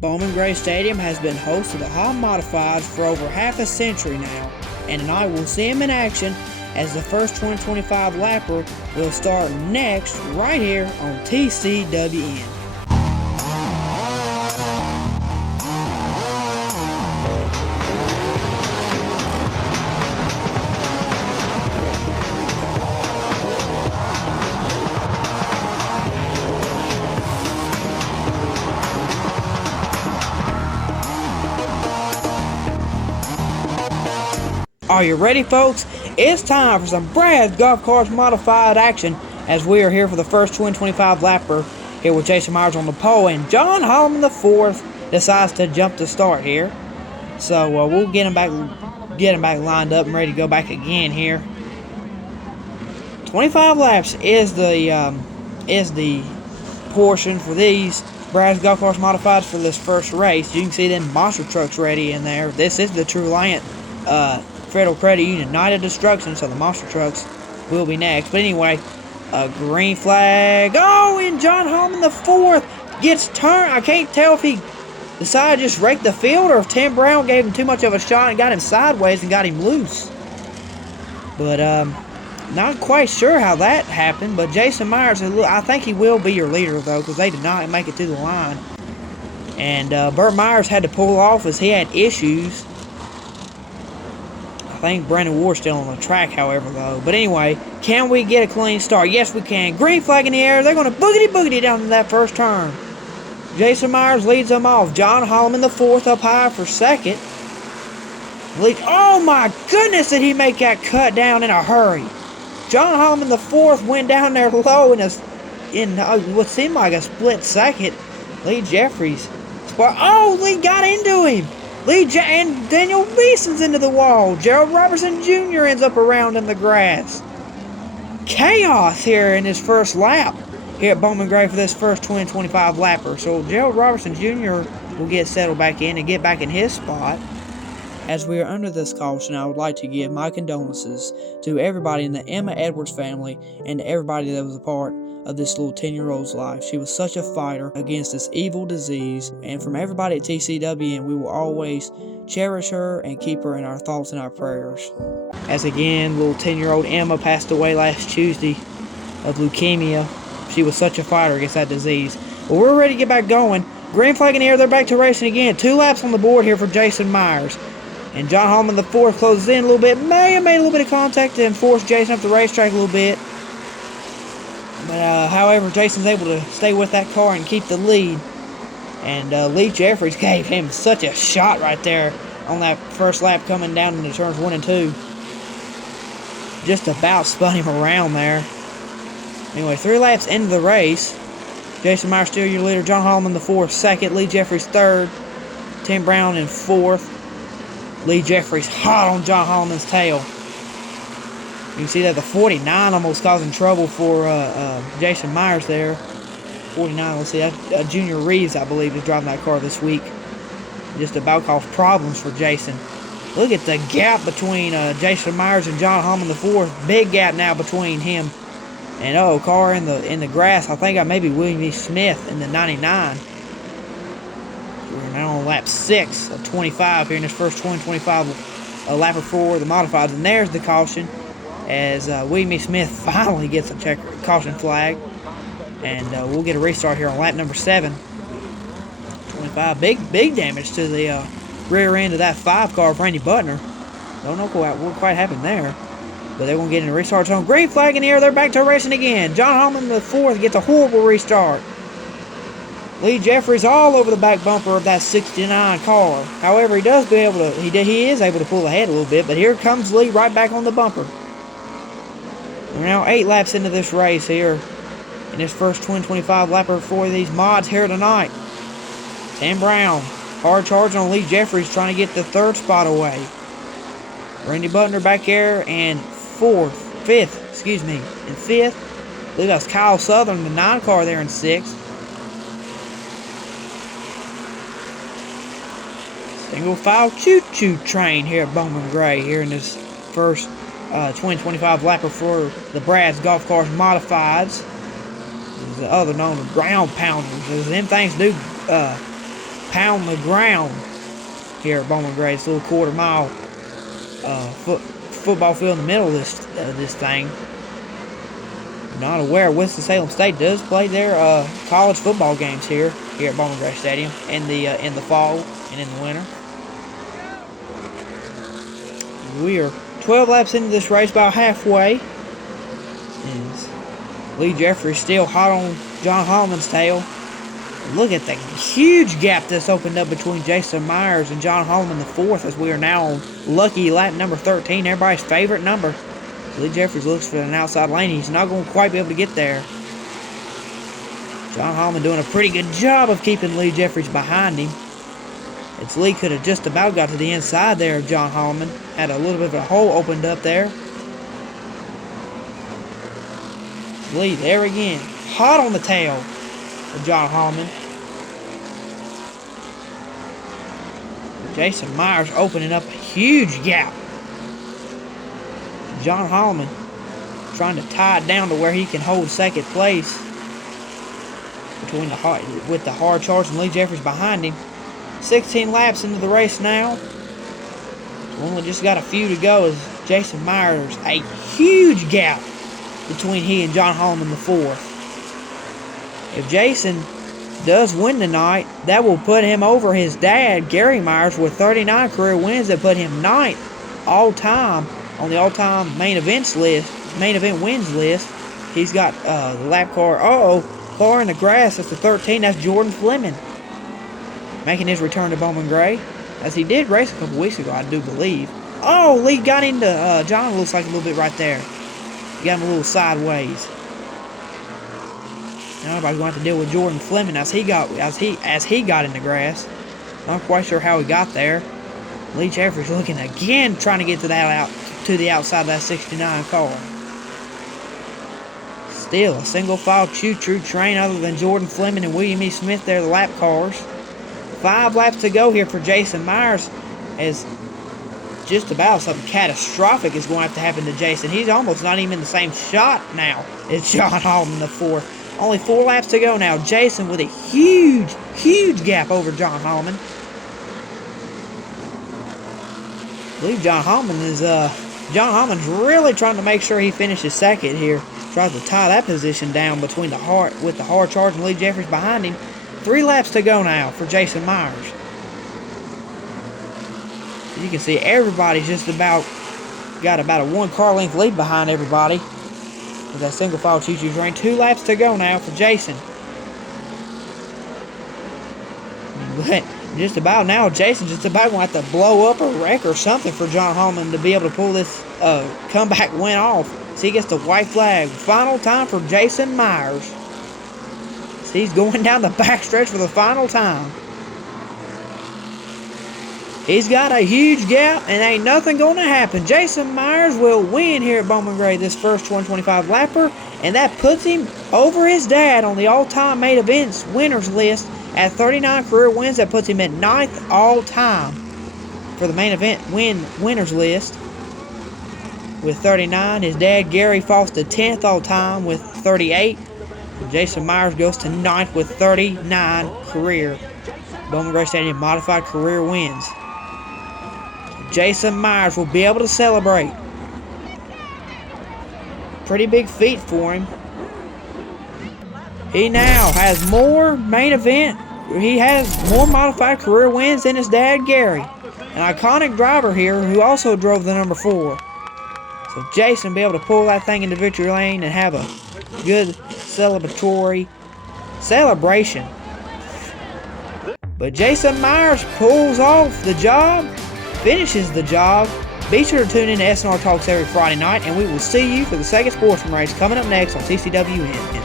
Bowman Gray Stadium has been host to the Hot Modifieds for over half a century now, and tonight we'll see him in action as the first 2025 lapper will start next right here on TCWN. Are you ready, folks? It's time for some Brad's Golf Course Modified action as we are here for the first 2025 lapper here with Jason Myers on the pole, and John Holman IV decides to jump the start here. So we'll get him back lined up and ready to go back again here. 25 laps is the portion for these Brad's Golf Course Modifieds for this first race. You can see them monster trucks ready in there. This is the Truliant Federal Credit Union Night of Destruction, so the monster trucks will be next. But anyway, a green flag. Oh, and John Holman IV gets turned. I can't tell if he decided to just rake the field or if Tim Brown gave him too much of a shot and got him sideways and got him loose. But not quite sure how that happened. But Jason Myers, I think he will be your leader though, because they did not make it to the line. And Burt Myers had to pull off as he had issues. I think Brandon Ward's still on the track, however, though. But anyway, can we get a clean start? Yes, we can. Green flag in the air. They're going to boogity-boogity down to that first turn. Jason Myers leads them off. John Holman IV up high for second. Oh, my goodness, did he make that cut down in a hurry. John Holman IV went down there low in what seemed like a split second. Lee Jeffries. Lee got into him. And Daniel Beeson's into the wall. Gerald Robertson Jr. ends up around in the grass. Chaos here in his first lap here at Bowman Gray for this first 2025 lapper. So Gerald Robertson Jr. will get settled back in and get back in his spot. As we are under this caution, I would like to give my condolences to everybody in the Emma Edwards family and to everybody that was a part of this little 10-year-old's life. She was such a fighter against this evil disease, and from everybody at TCWN, we will always cherish her and keep her in our thoughts and our prayers. As again, little 10-year-old Emma passed away last Tuesday of leukemia. She was such a fighter against that disease. Well, we're ready to get back going. Green flag in the air, they're back to racing again. 2 laps on the board here for Jason Myers. And John Holman IV closes in a little bit. May have made a little bit of contact and forced Jason up the racetrack a little bit. But, however, Jason's able to stay with that car and keep the lead. And Lee Jeffries gave him such a shot right there on that first lap coming down into turns 1 and 2. Just about spun him around there. Anyway, 3 laps into the race. Jason Myers still your leader. John Holman IV second. Lee Jeffries third. Tim Brown in fourth. Lee Jeffries hot on John Holman's tail. You can see that the 49 almost causing trouble for Jason Myers there. 49, let's see, that Junior Reeves, I believe, is driving that car this week. Just about caused problems for Jason. Look at the gap between Jason Myers and John Holman IV. Big gap now between him and car in the grass. I think I maybe William E. Smith in the 99. We're now on lap 6 of 25 here in this first 2025 lapper for the modifieds. And there's the caution as William E. Smith finally gets a caution flag. And we'll get a restart here on lap number 7. 25. Big damage to the rear end of that 5 car of Randy Butner. Don't know what quite happened there. But they're going to get in a restart zone. Green flag in the air. They're back to racing again. John Holman IV gets a horrible restart. Lee Jeffries all over the back bumper of that 69 car. However, he is able to pull ahead a little bit, but here comes Lee right back on the bumper. We're now 8 laps into this race here in this first 2025 lapper for these mods here tonight. Tim Brown hard charging on Lee Jeffries, trying to get the 3rd spot away. Randy Butner back there and 5th. I believe that's Kyle Southern, the 9 car there in 6th. Single file choo-choo train here at Bowman Gray here in this first 2025 lapper for the Brad's Golf Course Modifieds. The other known as ground pounders. Them things do pound the ground here at Bowman Gray. This little quarter-mile football field in the middle of this thing. Not aware Winston-Salem State does play their college football games here at Bowman Gray Stadium in the fall and in the winter. We are 12 laps into this race, about halfway. Lee Jeffries still hot on John Holman's tail. Look at the huge gap that's opened up between Jason Myers and John Holman the fourth, as we are now on lucky lap number 13, everybody's favorite number. Lee Jeffries looks for an outside lane. He's not going to quite be able to get there. John Holman doing a pretty good job of keeping Lee Jeffries behind him. As Lee could have just about got to the inside there of John Holman. Had a little bit of a hole opened up there. Lee there again. Hot on the tail of John Holman. Jason Myers opening up a huge gap. John Holman trying to tie it down to where he can hold second place with the hard charge and Lee Jeffries behind him. 16 laps into the race now. Only just got a few to go as Jason Myers, a huge gap between he and John Holman the fourth. If Jason does win tonight, that will put him over his dad, Gary Myers, with 39 career wins. That put him ninth all-time on the all-time main event wins list. He's got the lap car. Car in the grass. That's the 13. That's Jordan Fleming making his return to Bowman Gray, as he did race a couple weeks ago, I do believe. Oh, Lee got into John. Looks like a little bit right there. He got him a little sideways. Now everybody's going to have to deal with Jordan Fleming as he got in the grass. Not quite sure how he got there. Lee Jeffries looking again, trying to get to the outside of that 69 car. Still a single file choo-choo train other than Jordan Fleming and William E. Smith. They're the lap cars. 5 laps to go here for Jason Myers, as just about something catastrophic is going to have to happen to Jason. He's almost not even in the same shot now as John Holman the fourth. Only 4 laps to go now. Jason with a huge, huge gap over John Holman. I believe John Holman's really trying to make sure he finishes second here. Tries to tie that position down between the hard charge and Lee Jeffries behind him. 3 laps to go now for Jason Myers. You can see everybody's just got about a 1 car length lead behind everybody with that single file choo-choo train. 2 laps to go now for Jason. But just about now, Jason's just about going to have to blow up a wreck or something for John Holman to be able to pull this comeback win off. So he gets the white flag. Final time for Jason Myers. So he's going down the backstretch for the final time. He's got a huge gap, and ain't nothing going to happen. Jason Myers will win here at Bowman Gray this first 125 lapper, and that puts him over his dad on the all-time main events winners list at 39 career wins. That puts him at 9th all-time for the main event winners list with 39. His dad, Gary, falls to 10th all-time with 38. Jason Myers goes to 9th with 39 career Bowman Gray Stadium modified career wins. Jason Myers will be able to celebrate. Pretty big feat for him. He now has more main event. He has more modified career wins than his dad, Gary. An iconic driver here who also drove the number 4. So Jason will be able to pull that thing into victory lane and have a good celebration. But Jason Myers pulls off the job, finishes the job. Be sure to tune in to SNR Talks every Friday night, and we will see you for the second sportsman race coming up next on CCWN.